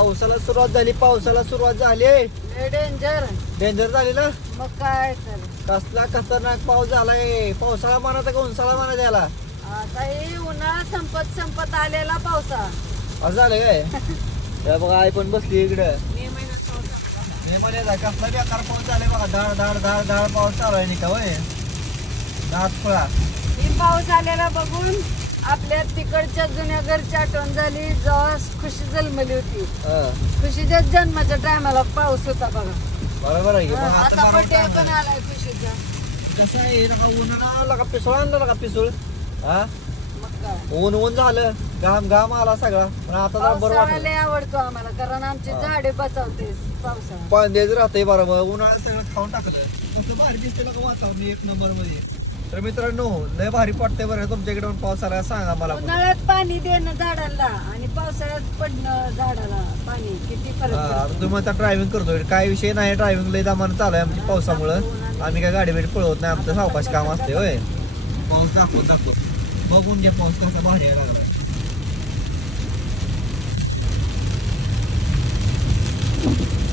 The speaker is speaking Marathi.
पावसाला सुरुवात झाली डेंजर. डेंजर झाली ना. मग काय तर कसला खतरनाक पाऊस झालाय. पावसाळा म्हणायचा का उन्हाळा म्हणायचा याला. आता हे उन्हाळा संपत आलेला पावसा. असं झालं काय. त्या बघा आई पण बसली इकडं. मे महिन्यात पाऊस संपला. मे मध्ये कसला बेकार पाऊस झालाय बघा. धाड धाड धाड धाड पाऊस चालू आहे नाही का वय. दात फळा ही पाऊस आलेला बघून आपल्या तिकडच्या जुन्या घरची आठवण झाली. जेव्हा खुशी जन्मली होती. खुशीच्या जन्माच्या टायमाला पाऊस होता बघा. बरोबर आहे की. मग आता आता बर्थडे पण आलाय खुशीचा. कसं आहे ना उन्हाळा का पिसुळ आणलं का पिसुळ. हा मग काय ऊन झालं. घाम आला सगळा. पण आता जरा बरं पावसाळा वाटलं. लय आवडतो आम्हाला कारण आमची झाडे बचावते पावसाळा. पांदेच राहते बरोबर. उन्हाळ्यात सगळं खाऊन टाकलं. कसं भारी दिसते का वातावरण एक नंबर मध्ये. तर मित्रांनो लय भारी पडते बरं तुमच्याकडे पाऊस आला सांगा मला. उन्हाळ्यात पाणी देणं झाडाला आणि पावसाळ्यात पडणं झाडाला पाणी किती फरक पडतो. तुम्ही आता ड्रायव्हिंग करतोय काय विषय नाही. ड्रायव्हिंग लय दामानं चालू आहे आमची पावसामुळं. आम्ही काय गाडी बिडी पळवत नाही. आमचं सावकाश काम असते होय. पाऊस दाखवत बघून घ्या पाऊस कसा भारी यायला लागला.